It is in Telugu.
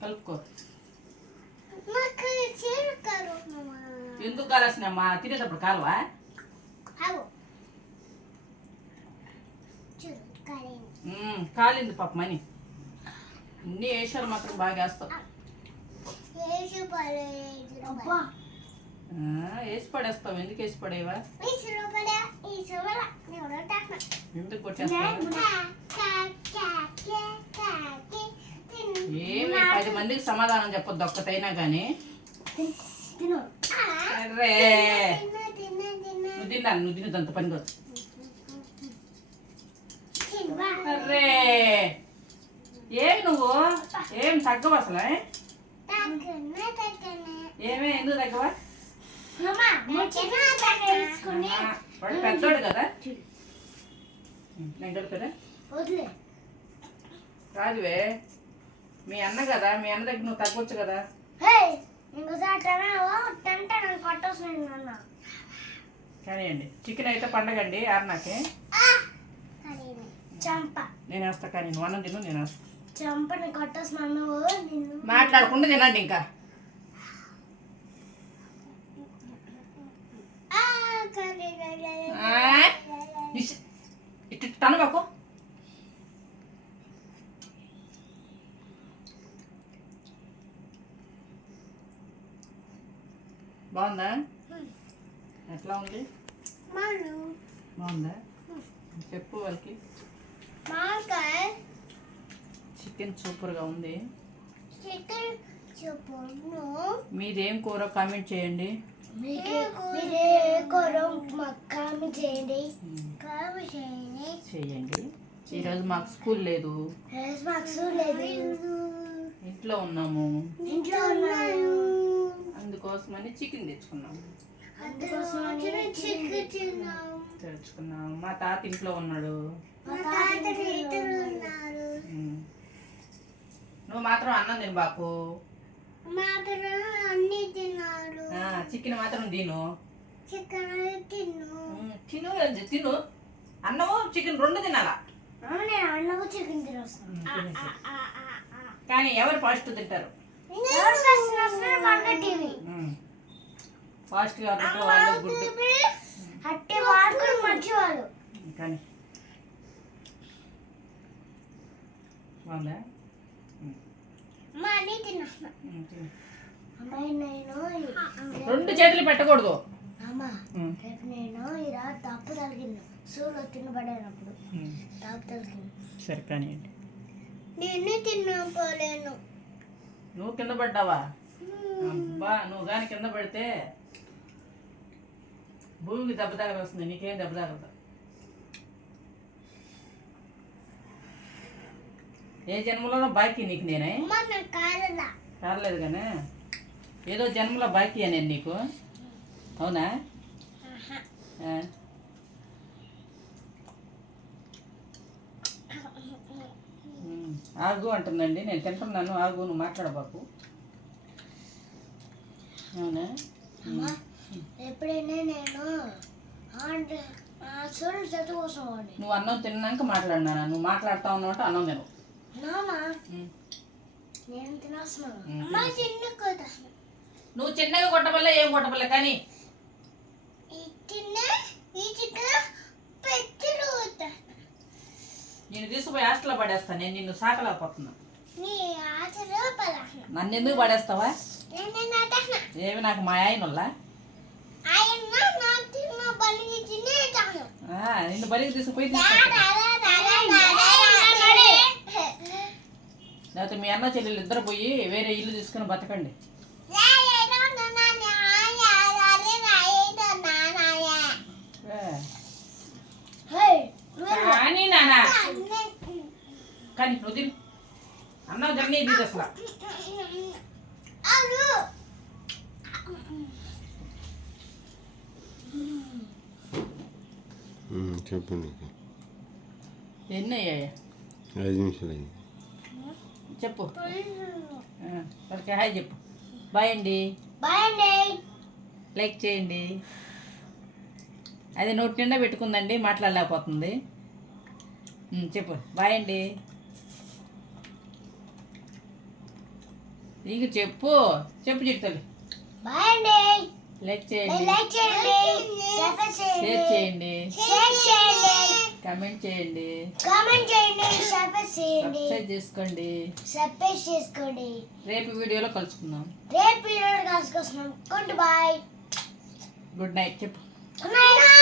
కలుపుకో. ఎందుకు కావాల్సినమ్మా? తినేటప్పుడు కాలువా? కాలింది పాప మని. అన్నీ వేసారు మాత్రం బాగా వేస్తావు. వేసి పడేస్తావు. ఎందుకు వేసి పడేవా? ఎందుకు కొట్టేస్తావు? ఏమి 10 మందికి సమాధానం చెప్పొద్దు ఒక్కటైనా కానీ. అరే నువ్వు తిన్నాను, నువ్వు తినదంత పని కాదు. అరే ఏమి నువ్వు ఏం తగ్గవు అసలు? ఏమే ఎందుకు తగ్గవా? వాడు పెద్దోడు కదా. నేను కలుపుతారా? రాజువే మీ అన్న కదా, మీ అన్న దగ్గర నువ్వు తగ్గొచ్చు కదా. కానీయండి. చికెన్ అయితే పండగండి ఆరునాకే నేను వేస్తా. కానీ నువ్వు అన్నం తిను, నేను వేస్తా. మాట్లాడకుండా తినండి. ఇంకా ఇటు తనబాకు. బాగుందా? ఎట్లా ఉంది? బాగుందా? చెప్పు వాళ్ళకి. చికెన్ సూపర్గా ఉంది. మీదేం కూర కామెంట్ చేయండి. చేయండి. ఈరోజు మాకు స్కూల్ లేదు, ఇంట్లో ఉన్నాము. అందుకోసమని చికెన్ తెచ్చుకున్నాము. మా తాత ఇంట్లో ఉన్నాడు. నువ్వు మాత్రం అన్నం తిను బాకు. చికెన్ మాత్రం తిను. తిను తిను. అన్నము చికెన్ రెండు తినాలా? కానీ ఎవరు ఫాస్ట్ తింటారు? ఫాస్ట్ గా వాళ్ళు గుడ్డు కానీ రెండు చేతులు పెట్టకూడదు. తప్పు తగిలింది. సూర్యుడు తినబడినప్పుడు తప్పు తగిలింది. సరే కానివ్వండి. నేనే తినలేను. నువ్వు కింద పడ్డావా? అబ్బా నువ్వు కానీ కింద పడితే భూమికి దెబ్బ తగల వస్తుంది. నీకేం దెబ్బ తగలదు. ఏ జన్మలోనో బాకీ నీకు నేనే. కారలేదు కానీ ఏదో జన్మలో బాకీ నేను నీకు. అవునా? ఆగు అంటుందండి. నేను తింటున్నాను. ఆగు, నువ్వు మాట్లాడబాకు. అవునా? ఎప్పుడైనా నేను నువ్వు అన్నం తిన్నాక మాట్లాడినా. నువ్వు మాట్లాడుతా ఉన్నావు అంటే అన్నం తినవు. నువ్వు చిన్నగా కొట్టబల్లే ఏం కొట్టబల్లే కానీ నేను తీసుకుపోయి హాస్టల్లో పడేస్తాను. నేను నిన్ను సాకలేకపోతున్నా. నన్ను ఎందుకు పడేస్తావా? ఏమి నాకు మా ఆయనలా నిన్ను బలికి తీసుకుపోయి లేకపోతే మీ అన్న చెల్లెలు ఇద్దరు పోయి వేరే ఇల్లు తీసుకుని బతకండి. కానీ నానా కానీ నువ్వు తిని అన్నం జర్నీ ఇది అసలు. చెప్పండి. ఎన్ని అయ్యాయా? 5 నిమిషాలు అయింది. చెప్పు. వాళ్ళకి హాయ్ చెప్పు. బాయ్ అండి. లైక్ చేయండి. అదే నోటి నిండా పెట్టుకుందండి, మాట్లాడలేకపోతుంది. చెప్పు బాయ్ అండి. ఇక చెప్పు చెప్పు చిట్టలు. బాయ్ అండి. లైక్ చేయండి, లైక్ చేయండి, సబ్స్క్రైబ్ షేర్ చేయండి, చేయండి, షేర్ చేయండి, కామెంట్ చేయండి, కామెంట్ చేయండి, సబ్స్క్రైబ్ చేయండి, సబ్స్క్రైబ్ చేసుకోండి. సబ్స్క్రైబ్ చేసుకోండి. రేపు వీడియోలో కలుసుకుందాం. రేపు వీడియో కలుసుకొస్తున్నాం. Good bye. గుడ్ నైట్ చెప్పు. Good night.